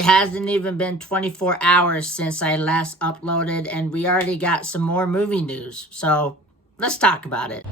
It hasn't even been 24 hours since I last uploaded, and we already got some more movie news. So, let's talk about it.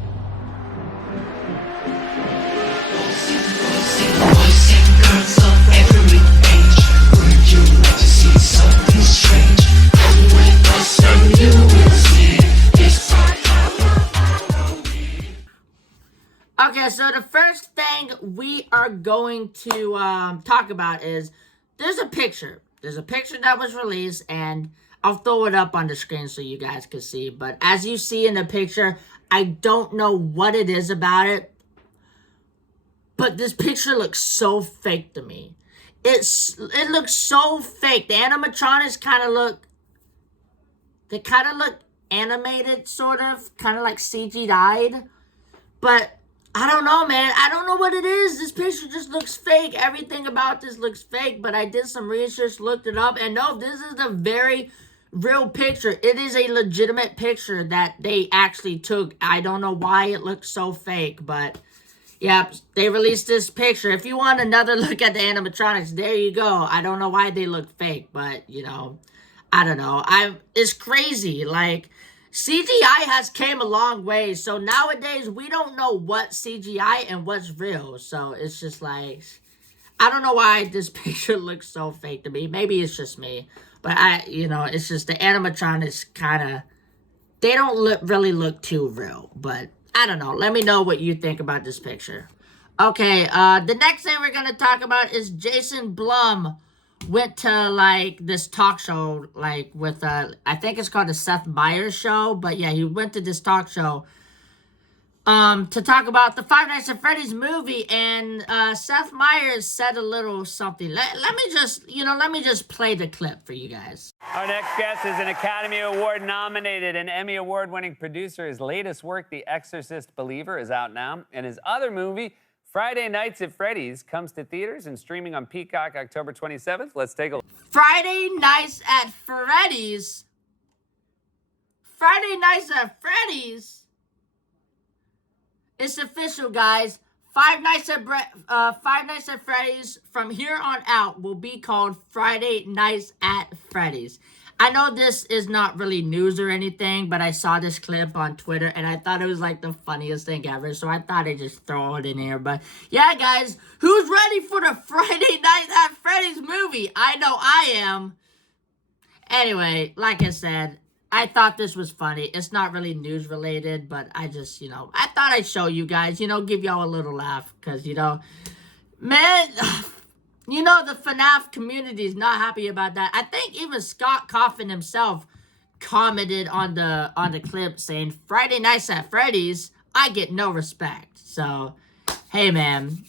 Okay, so the first thing we are going to talk about is there's a picture. There's a picture that was released, and I'll throw it up on the screen so you guys can see. But as you see in the picture, I don't know what it is about it, but this picture looks so fake to me. It looks so fake. The animatronics kind of look animated, sort of, kind of like CGI'd, but I don't know, man. I don't know what it is. This picture just looks fake. Everything about this looks fake, but I did some research, looked it up, and no, this is a very real picture. It is a legitimate picture that they actually took. I don't know why it looks so fake, but yeah, they released this picture. If you want another look at the animatronics, there you go. I don't know why they look fake, but, you know, I don't know. It's crazy. Like, CGI has came a long way, so nowadays we don't know what CGI and what's real. So it's just like, I don't know why this picture looks so fake to me. Maybe it's just me, but it's just the animatronics kind of, they don't really look too real. But I don't know. Let me know what you think about this picture. Okay, the next thing we're gonna talk about is Jason Blum went to, like, this talk show, like, with, I think it's called the Seth Meyers Show, but yeah, he went to this talk show, to talk about the Five Nights at Freddy's movie, and, Seth Meyers said a little something. Let me just play the clip for you guys. Our next guest is an Academy Award nominated and Emmy Award winning producer. His latest work, The Exorcist Believer, is out now, and his other movie, Friday Nights at Freddy's, comes to theaters and streaming on Peacock October 27th. Let's take a look. Friday Nights at Freddy's. Friday Nights at Freddy's. It's official, guys. Five Nights at Freddy's from here on out will be called Friday Nights at Freddy's. I know this is not really news or anything, but I saw this clip on Twitter, and I thought it was, like, the funniest thing ever, so I thought I'd just throw it in here. But, yeah, guys, who's ready for the Friday Night at Freddy's movie? I know I am. Anyway, like I said, I thought this was funny. It's not really news-related, but I just, I thought I'd show you guys, give y'all a little laugh, because, man... the FNAF community is not happy about that. I think even Scott Coffin himself commented on the clip saying, Friday Nights at Freddy's, I get no respect. So, hey, man.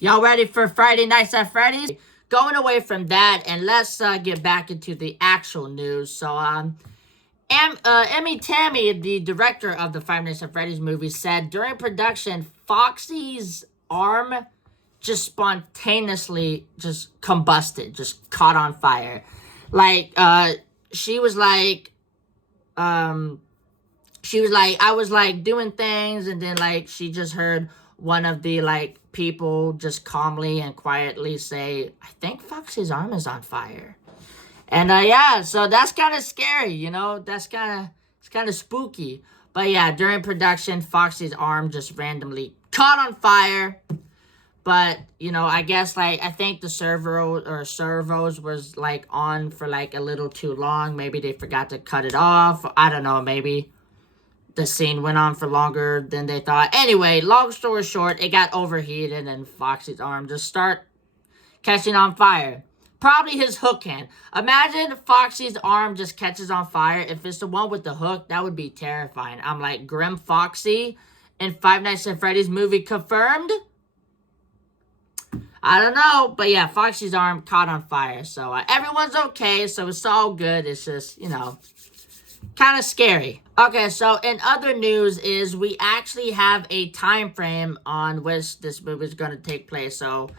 Y'all ready for Friday Nights at Freddy's? Going away from that, and let's get back into the actual news. So, Emmy Tammy, the director of the Five Nights at Freddy's movie, said during production, Foxy's arm just spontaneously just combusted, just caught on fire. Like, she was like, I was, like, doing things, and then, like, she just heard one of the, like, people just calmly and quietly say, I think Foxy's arm is on fire. And, yeah, so that's kind of scary, it's kind of spooky. But, yeah, during production, Foxy's arm just randomly caught on fire. But, I guess, like, I think the servos was, like, on for, like, a little too long. Maybe they forgot to cut it off. I don't know. Maybe the scene went on for longer than they thought. Anyway, long story short, it got overheated and Foxy's arm just start catching on fire. Probably his hook hand. Imagine Foxy's arm just catches on fire. If it's the one with the hook, that would be terrifying. I'm like, Grim Foxy in Five Nights at Freddy's movie confirmed? I don't know, but yeah, Foxy's arm caught on fire, so everyone's okay, so it's all good. It's just, kind of scary. Okay, so in other news is we actually have a time frame on which this movie is going to take place. So,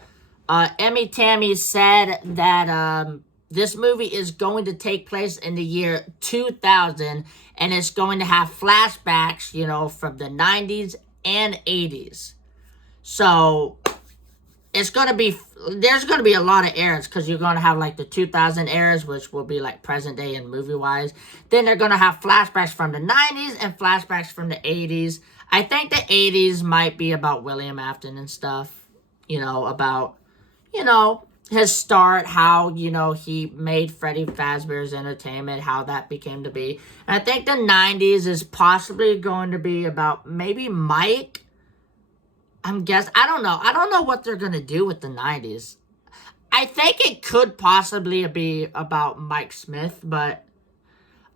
Emmy Tammy said that this movie is going to take place in the year 2000, and it's going to have flashbacks, from the 90s and 80s. So, it's gonna be, there's gonna be a lot of eras, because you're gonna have like the 2000 eras, which will be like present day and movie wise. Then they're gonna have flashbacks from the 90s and flashbacks from the 80s. I think the 80s might be about William Afton and stuff, about, his start, how, he made Freddy Fazbear's Entertainment, how that became to be. And I think the 90s is possibly going to be about maybe Mike. I don't know. I don't know what they're going to do with the 90s. I think it could possibly be about Mike Smith, but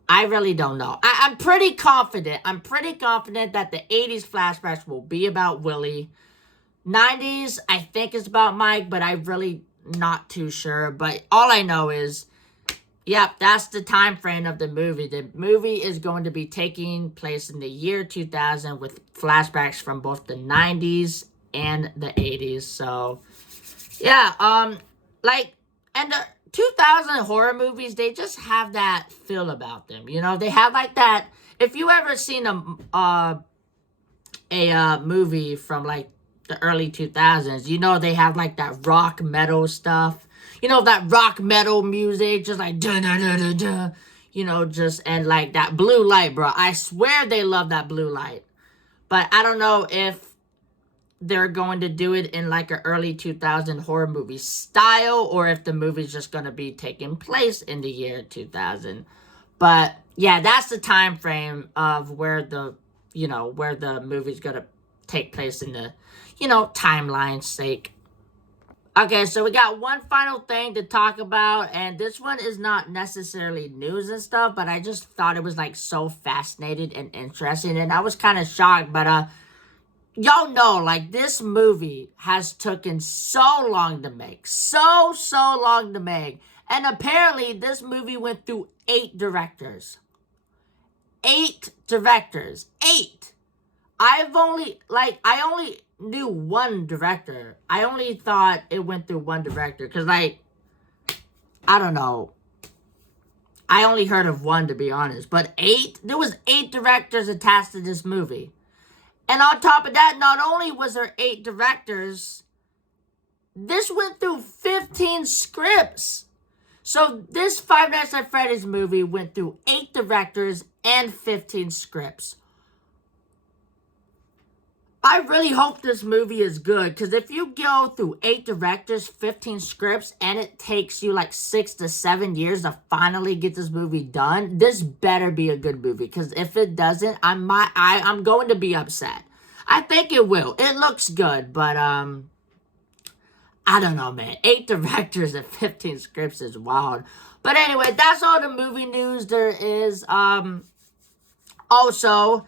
I really don't know. I'm pretty confident. I'm pretty confident that the 80s flashbacks will be about Willie. 90s, I think is about Mike, but I'm really not too sure. But all I know is, yep, that's the time frame of the movie. The movie is going to be taking place in the year 2000 with flashbacks from both the 90s and the 80s. So, yeah, and the 2000 horror movies, they just have that feel about them. They have like that. If you ever seen a movie from like the early 2000s, they have like that rock metal stuff. That rock metal music, just like da da da da da. And like that blue light, bro. I swear they love that blue light. But I don't know if they're going to do it in like an early 2000 horror movie style, or if the movie's just going to be taking place in the year 2000. But yeah, that's the time frame of where the movie's going to take place in the, timeline's sake. Okay, so we got one final thing to talk about, and this one is not necessarily news and stuff, but I just thought it was like so fascinating and interesting, and I was kind of shocked, but y'all know, like, this movie has taken so long to make, so long to make, and apparently this movie went through 8 directors. 8 directors. 8! I only knew one director. I only thought it went through one director, because, like, I don't know. I only heard of one, to be honest. But 8? There was 8 directors attached to this movie. And on top of that, not only was there 8 directors, this went through 15 scripts. So this Five Nights at Freddy's movie went through 8 directors and 15 scripts. I really hope this movie is good, because if you go through 8 directors, 15 scripts, and it takes you like 6 to 7 years to finally get this movie done, this better be a good movie, because if it doesn't, I'm going to be upset. I think it will. It looks good, but I don't know, man. 8 directors and 15 scripts is wild. But anyway, that's all the movie news there is. Also,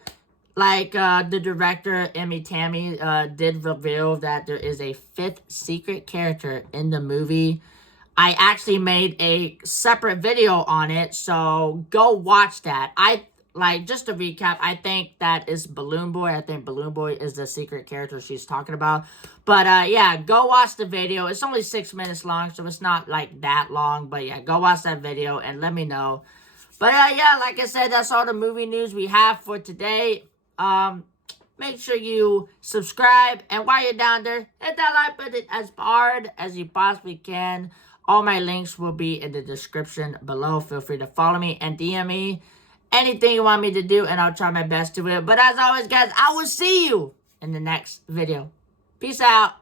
like, the director, Emmy Tammy, did reveal that there is a 5th secret character in the movie. I actually made a separate video on it, so go watch that. Just to recap, I think that is Balloon Boy. I think Balloon Boy is the secret character she's talking about. But, yeah, go watch the video. It's only 6 minutes long, so it's not, like, that long. But, yeah, go watch that video and let me know. But, yeah, like I said, that's all the movie news we have for today. Make sure you subscribe, and while you're down there, hit that like button as hard as you possibly can. All my links will be in the description below. Feel free to follow me and DM me anything you want me to do, and I'll try my best to do it. But as always, guys, I will see you in the next video. Peace out.